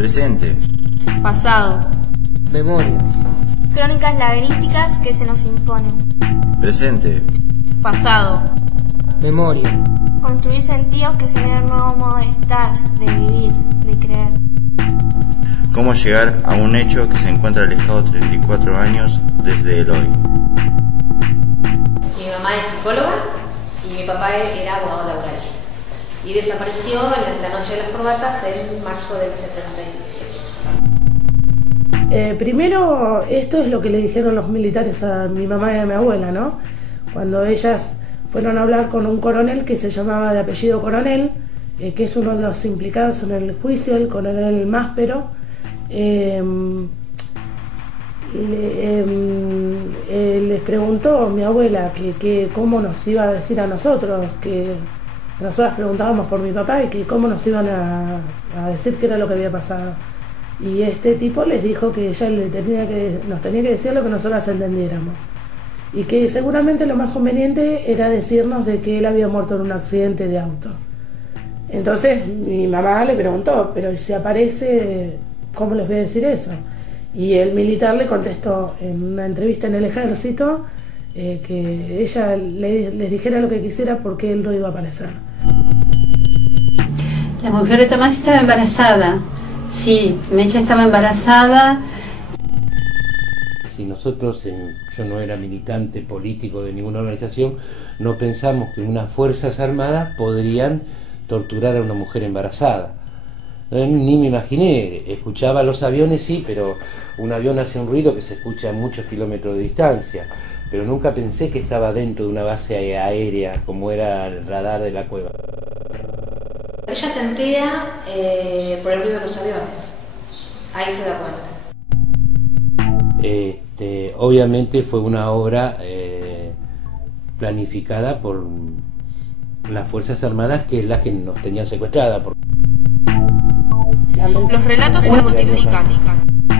Presente. Pasado. Memoria. Crónicas laberínticas que se nos imponen. Presente. Pasado. Memoria. Construir sentidos que generen un nuevo modo de estar, de vivir, de creer. Cómo llegar a un hecho que se encuentra alejado 34 años desde el hoy. Mi mamá es psicóloga y mi papá era abogado laboralista. Y desapareció en la noche de las corbatas en marzo del 77. Primero, esto es lo que le dijeron los militares a mi mamá y a mi abuela, ¿no? Cuando ellas fueron a hablar con un coronel que se llamaba de apellido Coronel, que es uno de los implicados en el juicio, el coronel Máspero. Les preguntó mi abuela que cómo nos iba a decir a nosotros, que nosotras preguntábamos por mi papá y que cómo nos iban a decir qué era lo que había pasado. Y este tipo les dijo que ella nos tenía que decir lo que nosotras entendiéramos. Y que seguramente lo más conveniente era decirnos de que él había muerto en un accidente de auto. Entonces mi mamá le preguntó, pero si aparece, ¿cómo les voy a decir eso? Y el militar le contestó en una entrevista en el ejército que ella les dijera lo que quisiera porque él no iba a aparecer. La mujer de Tomás estaba embarazada. Sí, Mecha estaba embarazada. Si nosotros, yo no era militante político de ninguna organización, no pensamos que unas fuerzas armadas podrían torturar a una mujer embarazada. Ni me imaginé, escuchaba los aviones, sí, pero un avión hace un ruido que se escucha a muchos kilómetros de distancia, pero nunca pensé que estaba dentro de una base aérea como era el radar de la cueva. Ella se entera por el ruido de los aviones, ahí se da cuenta. Obviamente fue una obra planificada por las Fuerzas Armadas, que es la que nos tenían secuestrada. Los relatos se multiplican.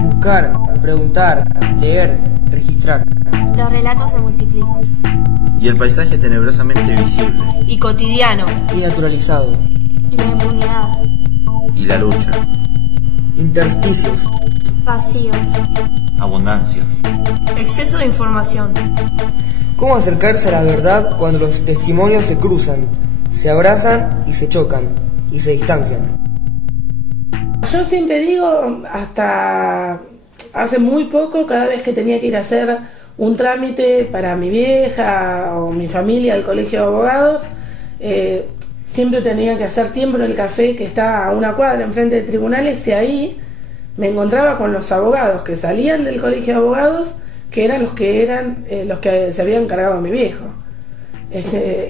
Buscar, preguntar, leer, registrar. Los relatos se multiplican. Y el paisaje tenebrosamente visible. Y cotidiano. Y naturalizado. Y la impunidad. Y la lucha. Intersticios. Vacíos. Abundancia. Exceso de información. ¿Cómo acercarse a la verdad cuando los testimonios se cruzan, se abrazan y se chocan, y se distancian? Yo siempre digo, hasta hace muy poco, cada vez que tenía que ir a hacer un trámite para mi vieja o mi familia al colegio de abogados, siempre tenía que hacer tiempo en el café que está a una cuadra enfrente de tribunales, y ahí me encontraba con los abogados que salían del colegio de abogados, que eran los que se habían cargado a mi viejo,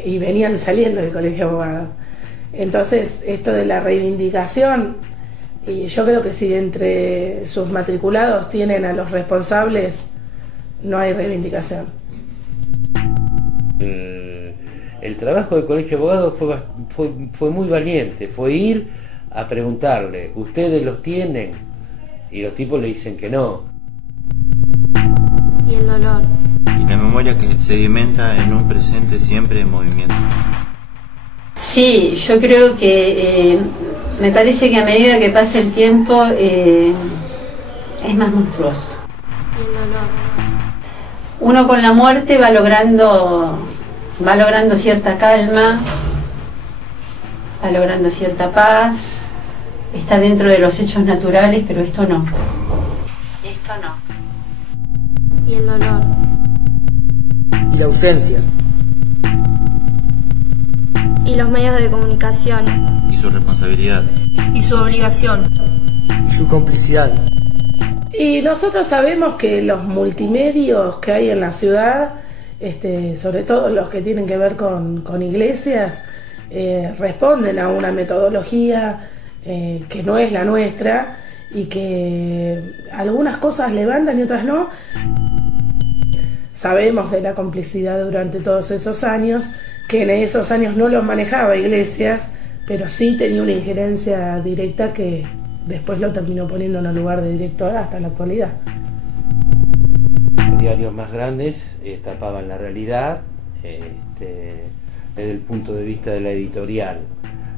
y venían saliendo del colegio de abogados. Entonces, esto de la reivindicación, y yo creo que si entre sus matriculados tienen a los responsables, no hay reivindicación. El trabajo del colegio de abogados fue muy valiente, fue ir a preguntarle, ¿ustedes los tienen? Y los tipos le dicen que no. Y el dolor. Y la memoria que sedimenta en un presente siempre en movimiento. Sí, yo creo que me parece que a medida que pasa el tiempo es más monstruoso. Y el dolor. Uno con la muerte va logrando cierta calma, va logrando cierta paz, está dentro de los hechos naturales, pero esto no. Esto no. Y el dolor. Y la ausencia. Y los medios de comunicación. Y su responsabilidad. Y su obligación. Y su complicidad. Y nosotros sabemos que los multimedios que hay en la ciudad, sobre todo los que tienen que ver con iglesias, responden a una metodología que no es la nuestra, y que algunas cosas levantan y otras no. Sabemos de la complicidad durante todos esos años, que en esos años no los manejaba Iglesias, pero sí tenía una injerencia directa que después lo terminó poniendo en el lugar de director hasta la actualidad. Los diarios más grandes tapaban la realidad desde el punto de vista de la editorial,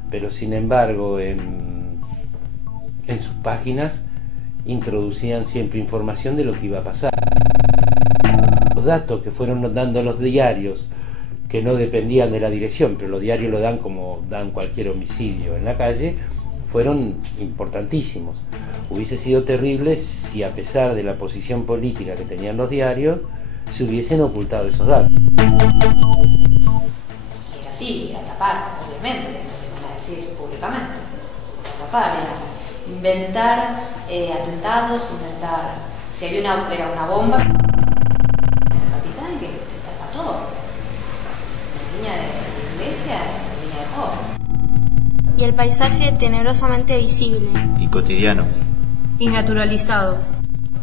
pero sin embargo en en sus páginas introducían siempre información de lo que iba a pasar. Los datos que fueron dando los diarios, que no dependían de la dirección, pero los diarios lo dan como dan cualquier homicidio en la calle, fueron importantísimos. Hubiese sido terrible si, a pesar de la posición política que tenían los diarios, se hubiesen ocultado esos datos. Y era así, era tapar, obviamente, no iban a decir públicamente, era tapar, era inventar atentados, inventar, si había era una bomba, en la capital, que tapa todo, en la línea de la iglesia, en la línea de todo. Y el paisaje tenebrosamente visible. Y cotidiano. Y naturalizado.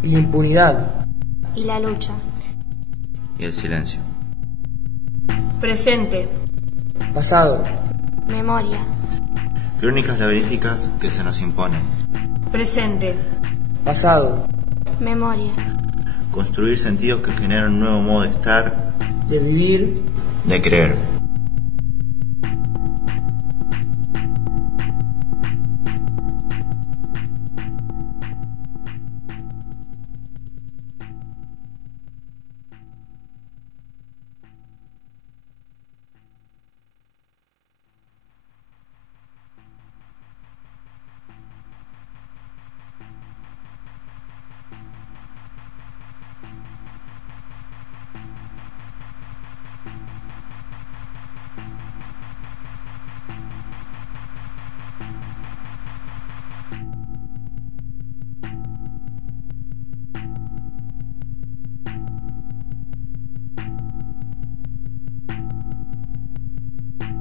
Y la impunidad. Y la lucha. Y el silencio. Presente. Pasado. Memoria. Crónicas laberísticas que se nos imponen. Presente. Pasado. Memoria. Construir sentidos que generan un nuevo modo de estar, De vivir. de creer.